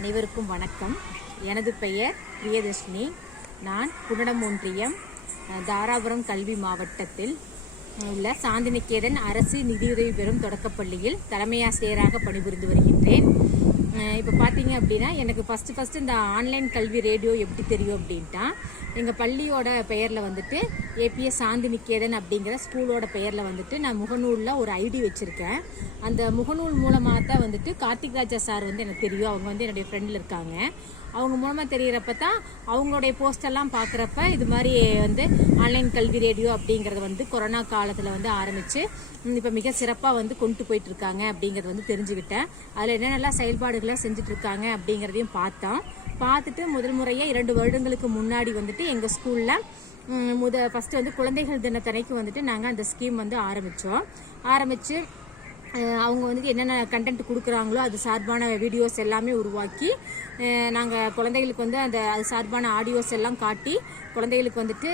அனைவருக்கும் வணக்கம். எனது பெயர் பிரியதர்ஷினி. நான் குன்னடம் ஒன்றியம் தாராபுரம் கல்வி மாவட்டத்தில் உள்ள சாந்திநிகேதன் அரசு நிதியுதவி பெறும் தொடக்கப்பள்ளியில் தலைமையாசிரியராக பணிபுரிந்து வருகின்றேன். இப்போ பார்த்தீங்க அப்படின்னா எனக்கு ஃபஸ்ட்டு ஃபஸ்ட்டு இந்த ஆன்லைன் கல்வி ரேடியோ எப்படி தெரியும் அப்படின்ட்டா எங்கள் பள்ளியோட பெயரில் வந்துட்டு ஏபிஎஸ் சாந்தி நிக்கேதன் அப்படிங்கிற ஸ்கூலோட பெயரில் வந்துட்டு நான் முகநூலில் ஒரு ஐடி வச்சுருக்கேன். அந்த முகநூல் மூலமாக தான் வந்துட்டு கார்த்திக் ராஜா சார் வந்து எனக்கு தெரியும். அவங்க வந்து என்னுடைய ஃப்ரெண்டில் இருக்காங்க. அவங்க மூலமாக தெரிகிறப்ப தான் அவங்களுடைய போஸ்டெல்லாம் பார்க்குறப்ப இது மாதிரி வந்து ஆன்லைன் கல்வி ரேடியோ அப்படிங்கிறது வந்து கொரோனா காலத்தில் வந்து ஆரம்பித்து இப்போ மிக சிறப்பாக வந்து கொண்டு போயிட்டுருக்காங்க அப்படிங்கிறது வந்து தெரிஞ்சுக்கிட்டேன். அதில் என்னென்னலாம் செயல்பாடுகளை செஞ்சுட்டு இருக்காங்க அப்படிங்கிறதையும் பார்த்தோம். பார்த்துட்டு முதல் முறையாக இரண்டு வருடங்களுக்கு முன்னாடி வந்துட்டு எங்கள் ஸ்கூலில் முத ஃபஸ்ட்டு வந்து குழந்தைகள் தினத்தனைக்கு வந்துட்டு நாங்கள் அந்த ஸ்கீம் வந்து ஆரம்பித்தோம் ஆரம்பித்து அவங்க வந்துட்டு என்னென்ன கண்டென்ட் கொடுக்குறாங்களோ அது சார்பான வீடியோஸ் எல்லாமே உருவாக்கி நாங்கள் குழந்தைகளுக்கு வந்து அந்த அது சார்பான ஆடியோஸ் எல்லாம் காட்டி குழந்தைகளுக்கு வந்துட்டு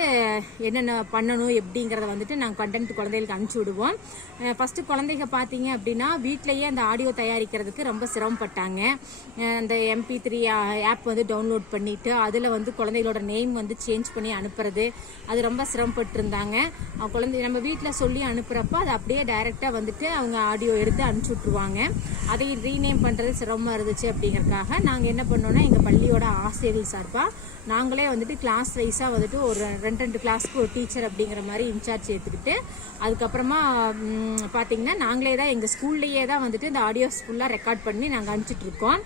என்னென்ன பண்ணணும் எப்படிங்கிறத வந்துட்டு நாங்கள் கண்டென்ட் குழந்தைகளுக்கு அனுப்பிச்சி விடுவோம். ஃபஸ்ட்டு குழந்தைங்க பார்த்தீங்க அப்படின்னா வீட்டிலேயே அந்த ஆடியோ தயாரிக்கிறதுக்கு ரொம்ப சிரமப்பட்டாங்க. அந்த எம்பி த்ரீ ஆப் வந்து டவுன்லோட் பண்ணிவிட்டு அதில் வந்து குழந்தைகளோட நேம் வந்து சேஞ்ச் பண்ணி அனுப்புறது அது ரொம்ப சிரமப்பட்டு இருந்தாங்க குழந்தை நம்ம வீட்டில் சொல்லி அனுப்புகிறப்ப அது அப்படியே டைரெக்டாக வந்துட்டு அவங்க ஆடியோ எடுத்து அனுப்பிச்சி விட்ருவாங்க அதை ரீநேம் பண்ணுறது சிரமமாக இருந்துச்சு அப்படிங்கிறக்காக நாங்கள் என்ன பண்ணோம்னா எங்கள் பள்ளியோட ஆசிரியர்கள் சார்பாக நாங்களே வந்துட்டு கிளாஸ் வைஸாக வந்துட்டு ஒரு ரெண்டு ரெண்டு கிளாஸ்க்கு ஒரு டீச்சர் அப்படிங்கிற மாதிரி இன்சார்ஜ் எடுத்துக்கிட்டு அதுக்கப்புறமா ம், பார்த்தீங்கன்னா நாங்களே தான் எங்கள் ஸ்கூல்லையே தான் வந்துட்டு இந்த ஆடியோஸ் ஃபுல்லாக ரெக்கார்ட் பண்ணி நாங்கள் அனுப்பிச்சிட்ருக்கோம்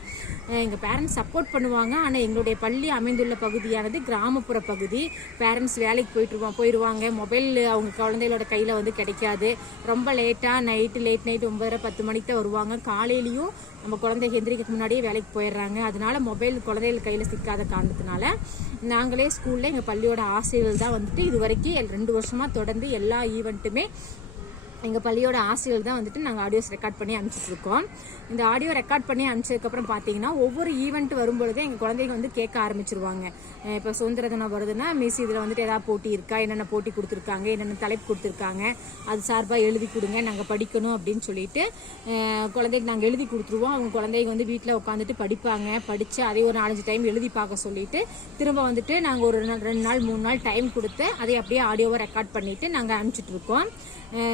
எங்கள் பேரண்ட்ஸ் சப்போர்ட் பண்ணுவாங்க. ஆனால் எங்களுடைய பள்ளி அமைந்துள்ள பகுதியானது கிராமப்புற பகுதி. பேரண்ட்ஸ் வேலைக்கு போயிட்டுருவோம் போயிடுவாங்க மொபைல் அவங்க குழந்தைகளோட கையில் வந்து கிடைக்காது. ரொம்ப லேட்டாக நைட்டு லேட் நைட் ஒன்பதரை பத்து மணிக்கு தான் வருவாங்க. காலையிலையும் நம்ம குழந்தை எந்திரிக்கிறதுக்கு முன்னாடியே வேலைக்கு போயிடுறாங்க. அதனால மொபைல் குழந்தைகள் கையில் சிக்காத காரணத்தினால நாங்களே ஸ்கூலில் எங்கள் பள்ளியோட ஆசிரியர்கள் தான் வந்துட்டு இது வரைக்கும் ரெண்டு வருஷமாக தொடர்ந்து எல்லா ஈவெண்ட்டுமே எங்கள் பள்ளியோட ஆசிரியர் தான் வந்துட்டு நாங்கள் ஆடியோஸ் ரெக்கார்ட் பண்ணி அனுப்பிச்சிட்டு இருக்கோம் இந்த ஆடியோ ரெக்கார்ட் பண்ணி அனுப்பிச்சதுக்கப்புறம் பார்த்தீங்கன்னா ஒவ்வொரு ஈவெண்ட் வரும்பொழுதே எங்கள் குழந்தைங்க வந்து கேட்க ஆரம்பிச்சிருவாங்க. இப்போ சுதந்திர தினம் வருதுன்னா மிஸ் இதில் வந்துட்டு ஏதாவது போட்டி இருக்கா? என்னென்ன போட்டி கொடுத்துருக்காங்க? என்னென்ன தலைப்பு கொடுத்துருக்காங்க? அது சார்பாக எழுதி கொடுங்க நாங்கள் படிக்கணும் அப்படின்னு சொல்லிட்டு குழந்தைக்கு நாங்கள் எழுதி கொடுத்துருவோம். அவங்க குழந்தைங்க வந்து வீட்டில் உட்காந்துட்டு படிப்பாங்க. படித்து அதை ஒரு நாலஞ்சு டைம் எழுதி பார்க்க சொல்லிட்டு திரும்ப வந்துட்டு நாங்கள் ஒரு ரெண்டு நாள் மூணு நாள் டைம் கொடுத்து அதை அப்படியே ஆடியோவை ரெக்கார்ட் பண்ணிட்டு நாங்கள் அனுப்பிச்சிட்ருக்கோம்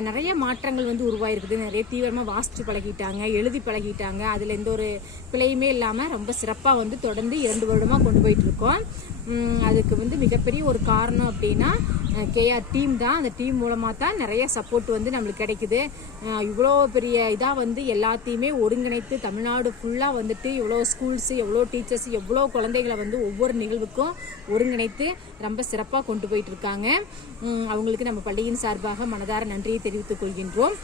நிறைய மாற்றங்கள் வந்து உருவாயிருக்குது. நிறைய தீவிரமாக வாசித்து பழகிட்டாங்க எழுதி பழகிட்டாங்க. அதில் எந்த ஒரு பிழையுமே இல்லாமல் ரொம்ப சிறப்பாக வந்து தொடர்ந்து இரண்டு வருடமாக கொண்டு போயிட்டுருக்கோம். அதுக்கு வந்து மிகப்பெரிய ஒரு காரணம் அப்படின்னா கேஆர் டீம் தான். அந்த டீம் மூலமாக தான் நிறைய சப்போர்ட் வந்து நம்மளுக்கு கிடைக்குது. இவ்வளோ பெரிய இதாக வந்து எல்லாத்தையுமே ஒருங்கிணைத்து தமிழ்நாடு ஃபுல்லாக வந்துட்டு இவ்வளோ ஸ்கூல்ஸு எவ்வளோ டீச்சர்ஸ் எவ்வளோ குழந்தைகளை வந்து ஒவ்வொரு நிகழ்வுக்கும் ஒருங்கிணைத்து ரொம்ப சிறப்பாக கொண்டு போயிட்டு இருக்காங்க அவங்களுக்கு நம்ம பள்ளியின் சார்பாக மனதார நன்றியை தெரிவித்துக் கொள்கின்றோம்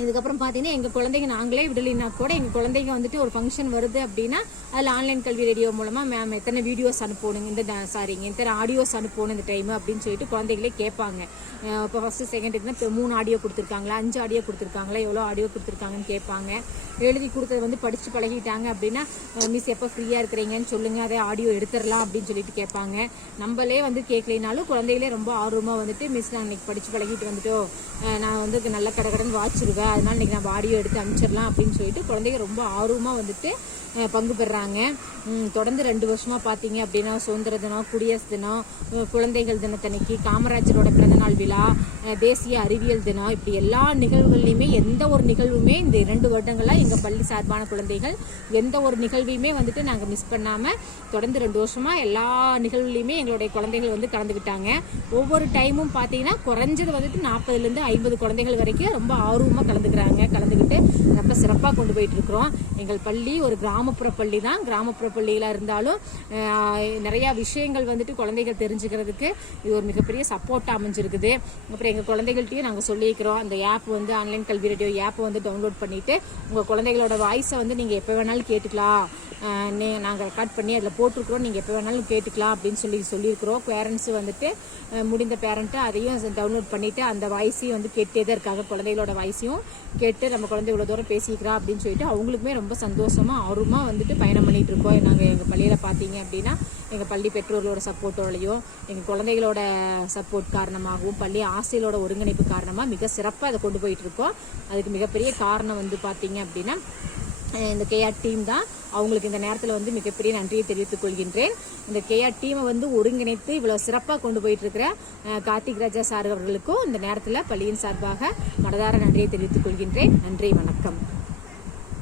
இதுக்கப்புறம் பார்த்தீங்கன்னா எங்கள் குழந்தைங்க நாங்களே விடலைன்னா கூட எங்கள் குழந்தைங்க வந்துட்டு ஒரு ஃபங்க்ஷன் வருது அப்படின்னா அதில் ஆன்லைன் கல்வி ரேடியோ மூலமாக மேம் எத்தனை வீடியோஸ் அனுப்பணுங்க இந்த சாரிங்க எத்தனை ஆடியோஸ் அனுப்பணும் இந்த டைம் அப்படின்னு சொல்லிட்டு குழந்தைகளே கேட்பாங்க. இப்போ ஃபஸ்ட்டு செகண்ட் இதுனா இப்போ மூணு ஆடியோ கொடுத்துருக்காங்களா அஞ்சு ஆடியோ கொடுத்துருக்காங்களா எவ்வளோ ஆடியோ கொடுத்துருக்காங்கன்னு கேட்பாங்க. எழுதி கொடுத்தது வந்து படித்து பழகிட்டாங்க அப்படின்னா மிஸ் எப்போ ஃப்ரீயாக இருக்கிறீங்கன்னு சொல்லுங்கள் அதே ஆடியோ எடுத்துடலாம் அப்படின்னு சொல்லிட்டு கேட்பாங்க. நம்மளே வந்து கேட்கலைனாலும் குழந்தைகளே ரொம்ப ஆர்வமாக வந்துட்டு மிஸ் நான் இன்னைக்கு படித்து பழகிட்டு வந்துட்டோம் நான் வந்து நல்ல கடை கடன் வாச்சிருவேன். அதனால இன்னைக்கு நம்ம ஆடியோ எடுத்து அனுப்பிச்சிடலாம் அப்படின்னு சொல்லிட்டு குழந்தைங்க ரொம்ப ஆர்வமாக வந்துட்டு பங்கு பெறாங்க. தொடர்ந்து ரெண்டு வருஷமாக பார்த்தீங்க அப்படின்னா சுதந்திர தினம் குடியரசு தினம் குழந்தைகள் தினத்தன்னைக்கு காமராஜரோட பிறந்தநாள் விழா தேசிய அறிவியல் தினம் இப்படி எல்லா நிகழ்வுகள்லையுமே எந்த ஒரு நிகழ்வுமே இந்த இரண்டு வருடங்களா எங்கள் பள்ளி சார்பான குழந்தைகள் எந்த ஒரு நிகழ்வையுமே வந்துட்டு நாங்கள் மிஸ் பண்ணாமல் தொடர்ந்து ரெண்டு வருஷமாக எல்லா நிகழ்வுலையுமே எங்களுடைய குழந்தைகள் வந்து கலந்துக்கிட்டாங்க ஒவ்வொரு டைமும் பார்த்தீங்கன்னா குறைஞ்சது வந்துட்டு நாற்பதுலேருந்து ஐம்பது குழந்தைகள் வரைக்கும் ரொம்ப ஆர்வமாக கலந்துக்கிறாங்க கலந்துக்கிட்டு ரொம்ப சிறப்பாக கொண்டு போயிட்டு இருக்கிறோம். எங்கள் பள்ளி ஒரு கிராமப்புற பள்ளி தான். கிராமப்புற பள்ளிகளாக இருந்தாலும் நிறையா விஷயங்கள் வந்துட்டு குழந்தைகள் தெரிஞ்சுக்கிறதுக்கு இது ஒரு மிகப்பெரிய சப்போர்ட்டாக அமைஞ்சிருக்குது. அப்புறம் எங்கள் குழந்தைகள்ட்டையும் நாங்கள் சொல்லியிருக்கிறோம். அந்த ஆப் வந்து ஆன்லைன் கல்வி ரேடியோ ஆப்பை வந்து டவுன்லோட் பண்ணிவிட்டு உங்கள் குழந்தைகளோட வாய்ஸை வந்து நீங்கள் எப்போ வேணாலும் கேட்டுக்கலாம். நாங்கள் ரெக்கார்ட் பண்ணி அதில் போட்டிருக்கிறோம். நீங்கள் எப்போ வேணாலும் கேட்டுக்கலாம் அப்படின்னு சொல்லி சொல்லியிருக்கிறோம். பேரண்ட்ஸ் வந்துட்டு முடிந்த பேரண்ட்டு அதையும் டவுன்லோட் பண்ணிவிட்டு அந்த வாய்ஸையும் வந்து கேட்டே தான் இருக்காங்க. குழந்தைகளோட வாய்ஸையும் கேட்டு நம்ம குழந்தை இவ்வளோ தூரம் பேசிக்கிறா அப்படின்னு சொல்லிட்டு அவங்களுக்குமே ரொம்ப சந்தோஷமாக ஆர்வமாக வந்துட்டு பயணம் பண்ணிகிட்டு இருக்கோம். நாங்கள் எங்கள் பள்ளியில் பார்த்தீங்க அப்படின்னா எங்கள் பள்ளி பெற்றோர்களோட சப்போர்ட்டோடையும் எங்கள் குழந்தைகளோட சப்போர்ட் காரணமாகவும் பள்ளி ஆசிரியரோட ஒருங்கிணைப்பு காரணமாக மிக சிறப்பாக அதை கொண்டு போயிட்டு இருக்கோம். அதுக்கு மிகப்பெரிய காரணம் வந்து பார்த்தீங்க அப்படின்னா இந்த கேஆர் டீம் தான் அவங்களுக்கு இந்த நேரத்தில் வந்து மிகப்பெரிய நன்றியை தெரிவித்துக் கொள்கின்றேன். இந்த கேஆர் டீமை வந்து ஒருங்கிணைத்து இவ்வளோ சிறப்பாக கொண்டு போயிட்டு இருக்கிற கார்த்திக் ராஜா சார் அவர்களுக்கும் இந்த நேரத்தில் பள்ளியின் சார்பாக மனதார நன்றியை தெரிவித்துக் கொள்கின்றேன். நன்றி வணக்கம்.